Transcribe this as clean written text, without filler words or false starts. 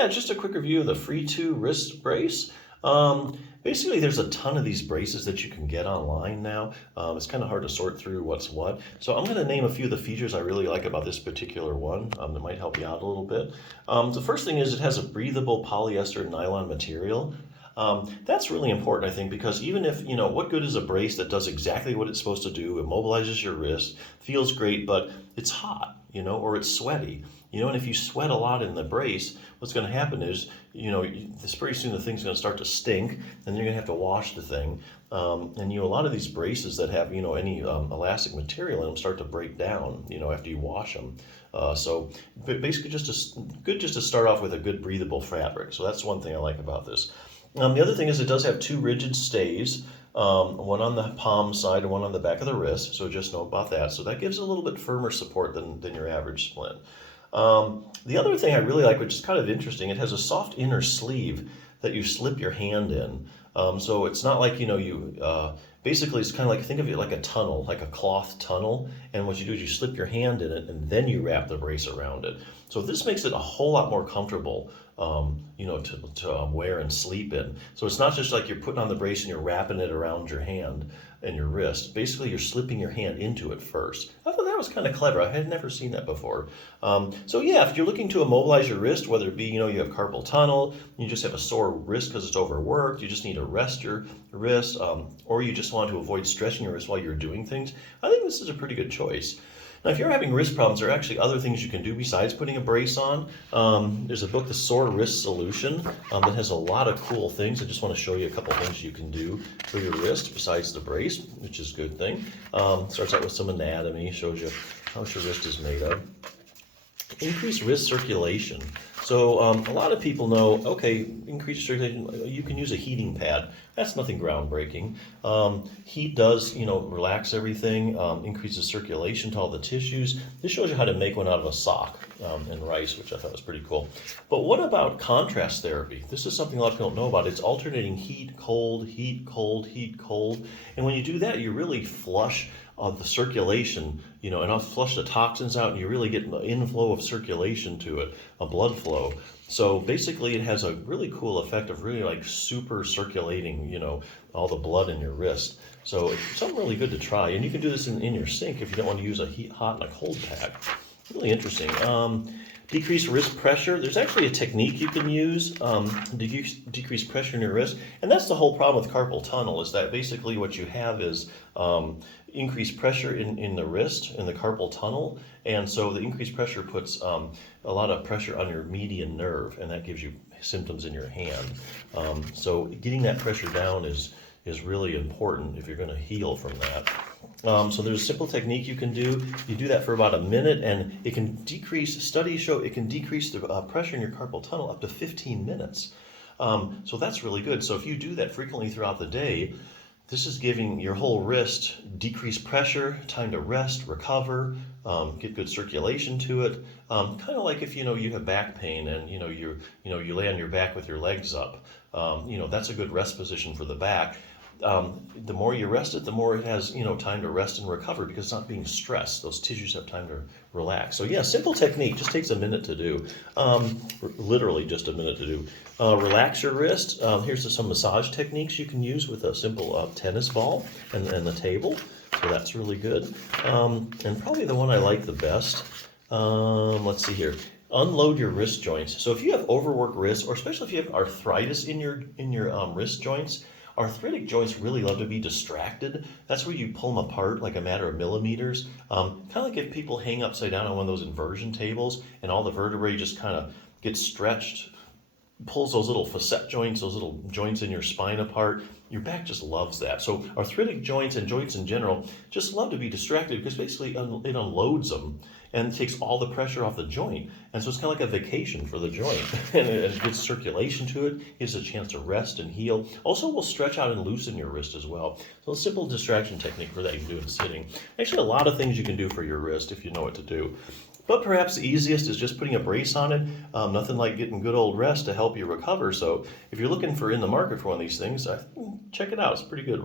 Yeah, just a quick review of the FREETOO wrist brace. Basically, there's a ton of these braces that you can get online now. It's kind of hard to sort through what's what. So I'm going to name a few of the features I really like about this particular one that might help you out a little bit. The first thing is it has a breathable polyester nylon material. That's really important, I think, because even if, what good is a brace that does exactly what it's supposed to do, immobilizes your wrist, feels great, but it's hot, or it's sweaty. And if you sweat a lot in the brace, what's going to happen is, pretty soon the thing's going to start to stink, and you're going to have to wash the thing. And a lot of these braces that have, any elastic material in them start to break down, after you wash them. So basically good just to start off with a good breathable fabric. So that's one thing I like about this. The other thing is it does have two rigid stays, one on the palm side and one on the back of the wrist, so just know about that. So that gives a little bit firmer support than your average splint. The other thing I really like, which is kind of interesting, it has a soft inner sleeve that you slip your hand in. So it's not like, basically it's kind of like, think of it like a tunnel, like a cloth tunnel. And what you do is you slip your hand in it and then you wrap the brace around it. So this makes it a whole lot more comfortable, to wear and sleep in. So it's not just like you're putting on the brace and you're wrapping it around your hand and your wrist. Basically, you're slipping your hand into it first. I thought that was kind of clever. I had never seen that before. So yeah, if you're looking to immobilize your wrist, whether it be, you have carpal tunnel, you just have a sore wrist because it's overworked, you just need to rest your wrist, or you just want to avoid stretching your wrist while you're doing things, I think this is a pretty good choice. Now, if you're having wrist problems, there are actually other things you can do besides putting a brace on. There's a book, The Sore Wrist Solution, that has a lot of cool things. I just want to show you a couple things you can do for your wrist besides the brace, which is a good thing. Starts out with some anatomy, shows you how your wrist is made of. Increase wrist circulation. So a lot of people know, okay, increase circulation, you can use a heating pad. That's nothing groundbreaking. Heat does, relax everything, increases circulation to all the tissues. This shows you how to make one out of a sock and rice, which I thought was pretty cool. But what about contrast therapy? This is something a lot of people don't know about. It's alternating heat, cold, heat, cold, heat, cold. And when you do that, you really flush the circulation, and I'll flush the toxins out, and you really get an inflow of circulation to it, a blood flow. So basically it has a really cool effect of really like super circulating, all the blood in your wrist. So it's something really good to try. And you can do this in your sink if you don't want to use a hot and a cold pack. Really interesting. Decrease wrist pressure. There's actually a technique you can use to decrease pressure in your wrist. And that's the whole problem with carpal tunnel, is that basically what you have is increased pressure in the wrist, in the carpal tunnel. And so the increased pressure puts a lot of pressure on your median nerve, and that gives you symptoms in your hand. So getting that pressure down is really important if you're going to heal from that. So there's a simple technique you can do. You do that for about a minute, and it can decrease, studies show it can decrease the pressure in your carpal tunnel up to 15 minutes. So that's really good. So if you do that frequently throughout the day, this is giving your whole wrist decreased pressure, time to rest, recover, get good circulation to it. Kind of like if you have back pain and you lay on your back with your legs up. That's a good rest position for the back. The more you rest it, the more it has time to rest and recover because it's not being stressed. Those tissues have time to relax. So yeah, simple technique, just takes a minute to do. Literally just a minute to do. Relax your wrist. Here's some massage techniques you can use with a simple tennis ball and the table. So that's really good. And probably the one I like the best. Let's see here. Unload your wrist joints. So if you have overworked wrists, or especially if you have arthritis in your wrist joints, arthritic joints really love to be distracted. That's where you pull them apart like a matter of millimeters. Kind of like if people hang upside down on one of those inversion tables and all the vertebrae just kind of get stretched, pulls those little facet joints, those little joints in your spine apart. Your back just loves that. So arthritic joints and joints in general just love to be distracted because basically it unloads them and takes all the pressure off the joint. And so it's kind of like a vacation for the joint. And it gets circulation to it, gives it a chance to rest and heal. Also will stretch out and loosen your wrist as well. So a simple distraction technique for that you can do in sitting. Actually, a lot of things you can do for your wrist if you know what to do. But perhaps the easiest is just putting a brace on it. Nothing like getting good old rest to help you recover. So if you're looking in the market for one of these things, check it out. It's pretty good.